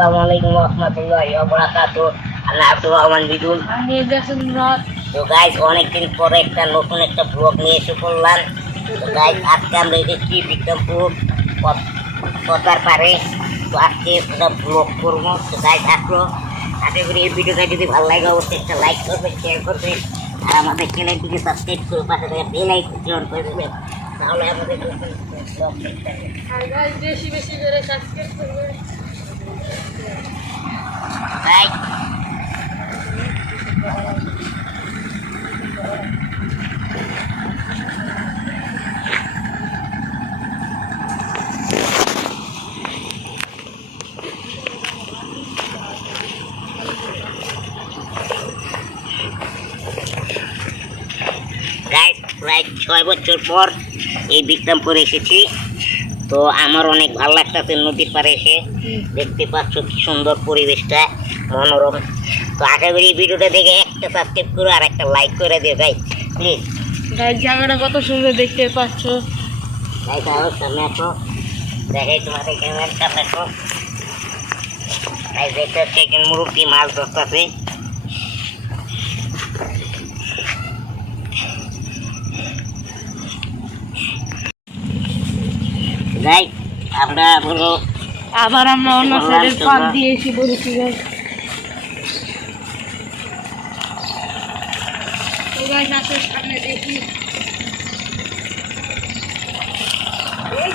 আসসালামু আলাইকুম রহমতুল্লাহি ওয়া আমি আব্দুর রহমান বিদুল তো গাইজ অনেকদিন পরে একটা নতুন একটা ব্লগ নিয়ে এসে পড়লাম তো গাইজ আজকে আমরা এসেছি বিক্রমপুর পতার পারে তো আজকে পুরো ব্লগ করব তো গাইজ আসলো আশা করি এই ভিডিওটা যদি ভালো লাগে অবশ্যই একটা লাইক করবেন শেয়ার করবেন আর আমাদের চ্যানেলটিকে সাবস্ক্রাইব করে পাশে থেকে বেল আইকনটি অন করে দেবেন তাহলে আমাদের বেশি বেশি করে সাবস্ক্রাইব করবে গাইজ গাইজ প্রায় ছয় বছর পর এই বিক্রমপুর এসেছি তো আমার অনেক ভালো লাগতেছে নদীর পাড়ে এসে। দেখতে পাচ্ছ কি সুন্দর পরিবেশটা মনোরম। তো আশা করি ভিডিওটা দেখে একটা সাবস্ক্রাইব করো আর একটা লাইক করে দিও গাই প্লিজ গাছ জায়গাটা কত সুন্দর দেখতে পাচ্ছ। গাই তাহলে সামনে আসো। দেখাই তোমাদের ক্যামেরার সামনে আসো। গাই দেখতে হচ্ছে একজন মুরব্বী মাছ ধরতেছে। গাই আমরা আবার আমরা অন্য সাইডের তো পাক না। দিয়ে এসে গাছ আসো সামনে দেখি এই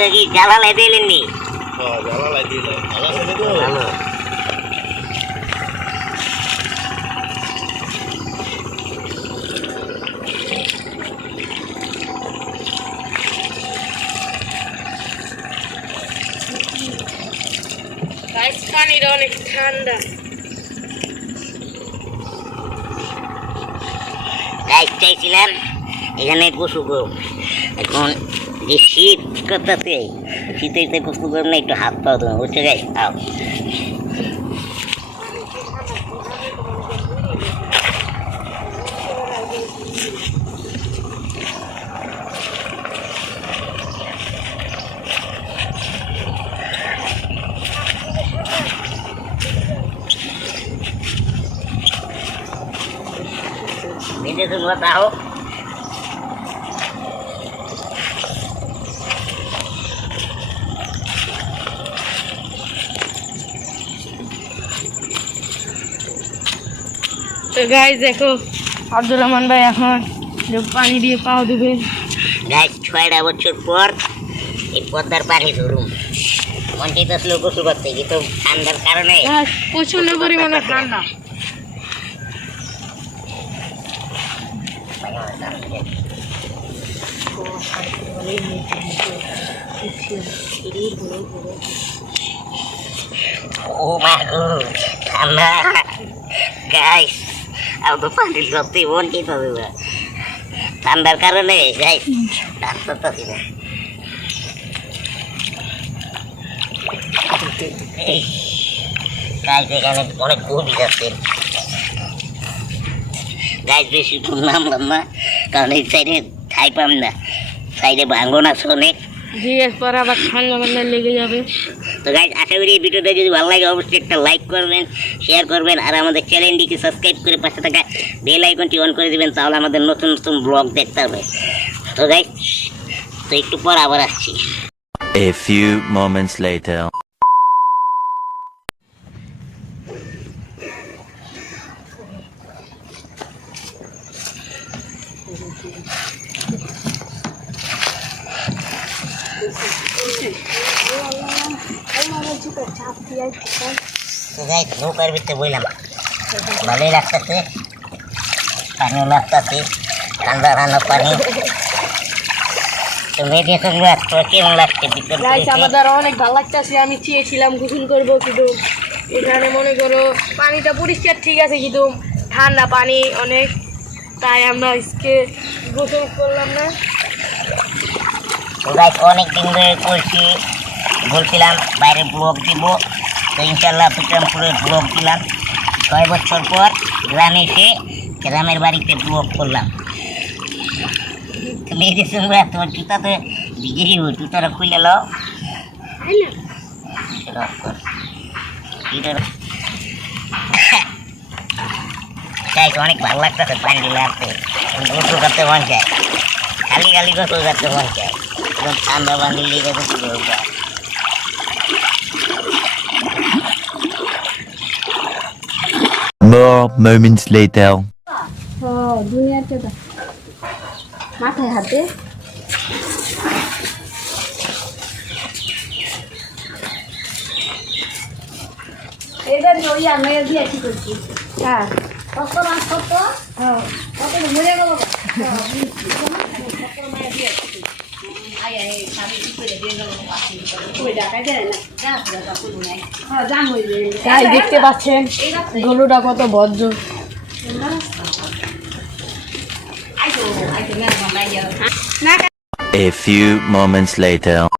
যে এই তো, আমাদের কি জ্বালা লাই দিলেন নি হ্যাঁ, অনেক ঠান্ডা চাইছিলাম এখানে গোসু গরম এখন যে শীত করতেছে শীতে গোসু গরম না একটু হাত পাও তুমি বুঝছ গাছ আও। বেঁধে তুমি তাও তো গাছ দেখো আব্দুর রহমান ভাই এখন পানি দিয়ে পাও দেবে গাছ ছয়টা বছর পর এই পদ্মার পানি ধরুন মন চাইতেছিল গোসু করতে কিন্তু ঠান্ডার কারণে প্রচণ্ড পরিমাণে ঠান্ডা। ও মা গো ঠান্ডা। গাইস আমি তো পানি সত্যি মন চাইতেছে না ঠান্ডার কারণে গাইস ডাক্তারতাছি না গাইস এখানে অনেক গভীর আছে গাইস বেশি না, কারণ এই সাইডে পাম না। সাইডে ভাঙন আছে অনেক। জিজ্ঞেস পরে আবার ঠান্ডা মান্ডা লেগে যাবে। তো গাইজ আশা করি এই ভিডিওটা যদি ভালো লাগে অবশ্যই একটা লাইক করবেন শেয়ার করবেন আর আমাদের চ্যানেলটিকে সাবস্ক্রাইব করে পাশে থাকা বেল আইকনটি অন করে দিবেন তাহলে আমাদের নতুন নতুন ব্লগ দেখতে হবে। তো গাইজ তো একটু পর আবার আসছি। A few moments later. তো যাই বইলাম। ভালোই লাগতেছে। পানিও লাগতেছে। ঠান্ডা ঠান্ডা পানি। আমাদের অনেক ভালো লাগতেছে। আমি চেয়েছিলাম গোসল করব কিন্তু এখানে মনে করো পানিটা পরিষ্কার ঠিক আছে কিন্তু ঠান্ডা পানি অনেক। তাই আমরা আজকে গোসল করলাম না। অনেক দিন ধরে করছি। বলছিলাম বাইরে ব্লগ দিব। তো ইনশাল্লাহ বিক্রমপুরের ব্লগ দিলাম। ছয় বছর পর গ্রামে এসে গ্রামের বাড়িতে ব্লগ করলাম। মেডিটেশন তোমার জুতা তো বিক্রি হই জুতাটা খুলে অনেক ভালো লাগতেছে পানি আসতে গোসল করতে মন চায় খালি খালি গোসল করতে মন চায় ঠান্ডা পানি লেগে তো কি হয়ে যায় More moments later. মাথায় হাতে এবার ওই আমি দিয়ে কি করছি হ্যাঁ কত মাছ কত হ্যাঁ কত মরে গেল গাই দেখতে পাচ্ছেন গরুটা কত ভদ্র A few moments later.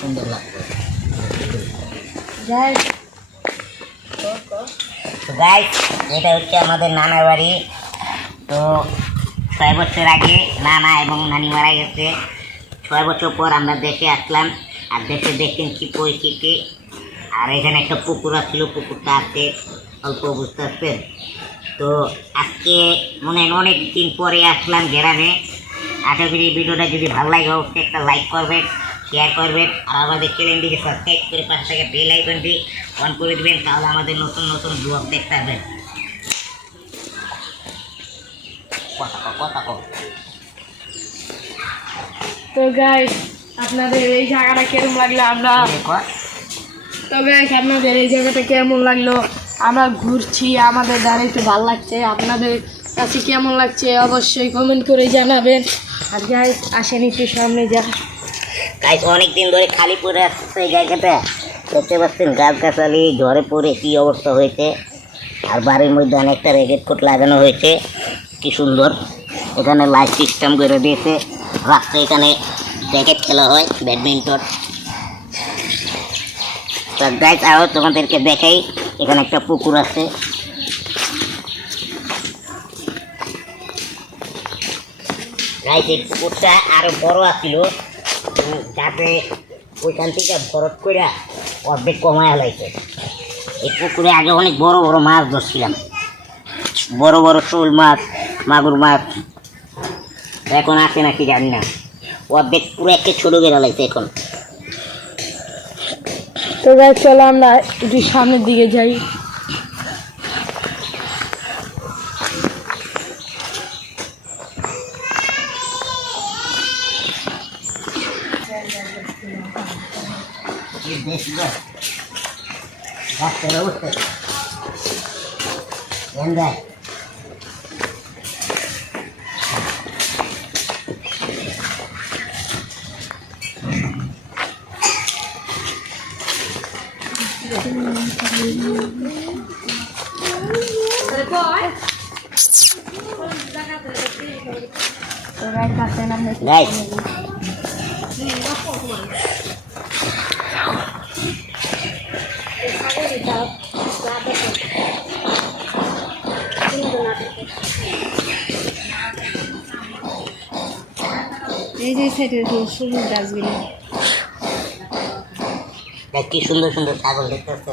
সুন্দর এটা হচ্ছে আমাদের নানার বাড়ি। তো ছয় বছর আগে নানা এবং নানি মারা গেছে। ছয় বছর পর আমরা দেশে আসলাম। আর দেশে দেখেন কি পরিস্থিতি। আর এখানে একটা পুকুর ছিল পুকুরটা আছে, অল্প বুঝতে পারছেন তো আজকে মনে হয় অনেক দিন পরে আসলাম গ্রামে। আশা করি ভিডিওটা যদি ভালো লাগে অবশ্যই একটা লাইক করবেন শেয়ার করবেন আর আমাদের চ্যানেলটিকে সাবস্ক্রাইব করে পাশে থেকে বেল আইকনটি অন করে দেবেন তাহলে আমাদের নতুন নতুন ব্লগ দেখতে পাবেন তো গাইস আপনাদের এই জায়গাটা কেমন লাগল আমরা? তো গাইস আপনাদের এই জায়গাটা কেমন লাগল? আমরা ঘুরছি, আমাদের একটু ভালো লাগছে। আপনাদের কাছে কেমন লাগছে অবশ্যই কমেন্ট করে জানাবেন। আর গাইস আসেন একটু সামনে যা। গাইস অনেক দিন ধরে খালি পড়ে আসছে এই জায়গাটা। দেখতে পাচ্ছেন গাছ গাছালি ঝড়ে পড়ে কি অবস্থা হয়েছে। আর বাড়ির মধ্যে অনেকটা রেগেট কোট লাগানো হয়েছে। কি সুন্দর। এখানে লাইট সিস্টেম করে দিয়েছে। রাত্রে এখানে র্যাকেট খেলা হয় ব্যাডমিন্টন তো গাইস আরও তোমাদেরকে দেখাই। এখানে একটা পুকুর আছে। পুকুরটা আরও বড় আছিল। যাতে ওইখান থেকে ভরত করে অর্ধেক কমায় হলাইছে এই পুকুরে আগে অনেক বড় বড় মাছ ধরছিলাম। বড় বড় শোল মাছ, মাগুর মাছ। এখন আছে নাকি জানি না। অর্ধেক পুরো একটা ছোট বেড়া লাগছে এখন। তো গাই চলো আমরা একটু সামনের দিকে যাই। রাস্তার অবস্থা গাইস এই যে সাইডে সবুজ গাছগুলো। কি সুন্দর সুন্দর ছাগল দেখতেছে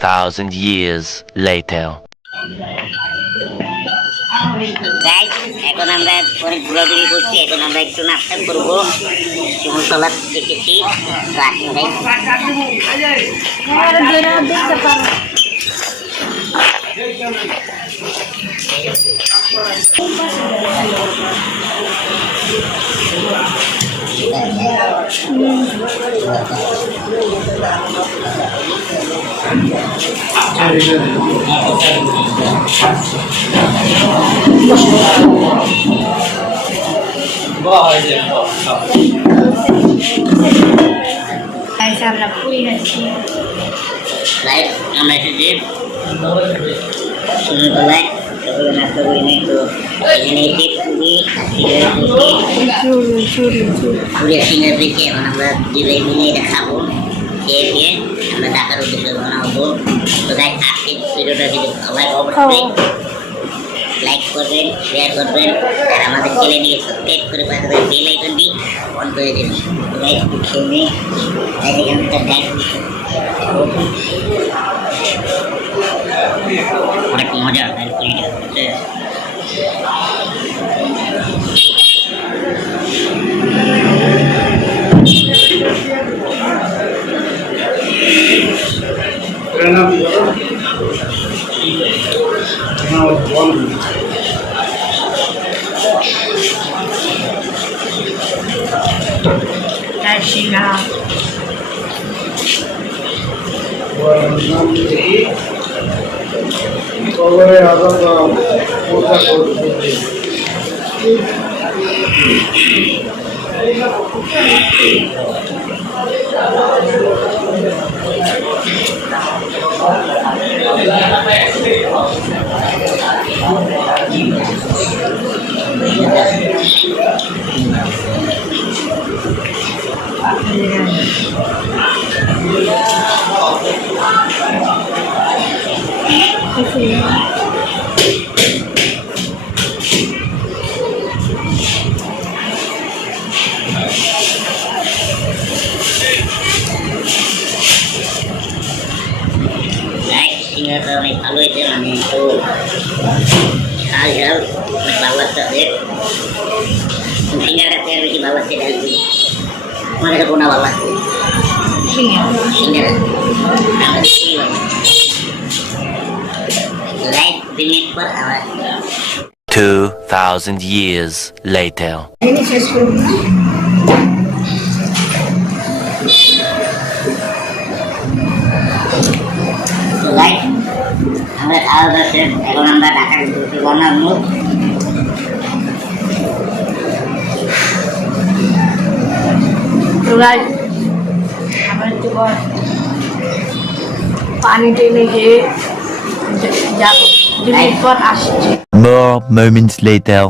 thousand years later. গাইস এখন আমরা অনেক ঘোরাঘুরি করছি এখন আমরা একটু নাস্তা করব শিমুলতলা দেখেছি তো আসেন গাইস দেখতে পারো গাইস আমরা পুরি খাচ্ছি গাইস আমরা এসেছি শিমুলতলায় তারপরে নাস্তা করি নাই তো এখানে এসে পুরি চুরি পেয়েছি এখন আমরা দুই মিলে এটা খাব খেয়ে দিয়ে আমরা ঢাকার উদ্দেশ্যে রওনা হব তো গাইস আজকে ভিডিওটা যদি ভালো অবশ্যই লাইক করবেন শেয়ার করবেন আর আমাদের চ্যানেলকে সাবস্ক্রাইব করে পাশে বেল আইকনটি অন করে দেবেন লাইক খেয়ে এখানে অনেক মজা গাইস পুরিটা বুঝতে গাইস সিঙ্গারা কবরে আদত পূজা করতে সিঙ্গারটা থেকে বেশি ভালো লাগছে ডাল আমার কাছে কোনটা ভালো লাগছে সিঙ্গারা আমাদের কি লাইট মিনিট পর আবার 2,000 years later. লাইট আমরা খাওয়া দাওয়া শেষ এখন আমরা ঢাকার দুটি বানাবো তো গাইস আমরা একটু পর পানি টেনে খেয়ে যাব দু মিনিট পর আসছি More moments later.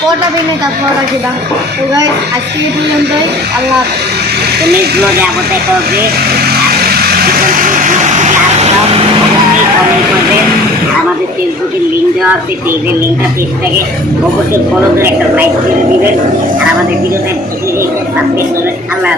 কটা ভেঙে তারপর খেলাম তো গাইস আজকে এই পর্যন্তই আল্লাহ। তো নেক্সট ব্লগে আবার দেখা হবে আমাদের ফেসবুকের লিঙ্ক দেওয়া আছে পেজের লিঙ্কটা পেজ থেকে অবশ্যই ফলো করে একটা লাইক করে দিবেন আর আমাদের ভিডিওতে সাবস্ক্রাইব করবেন আল্লাহ।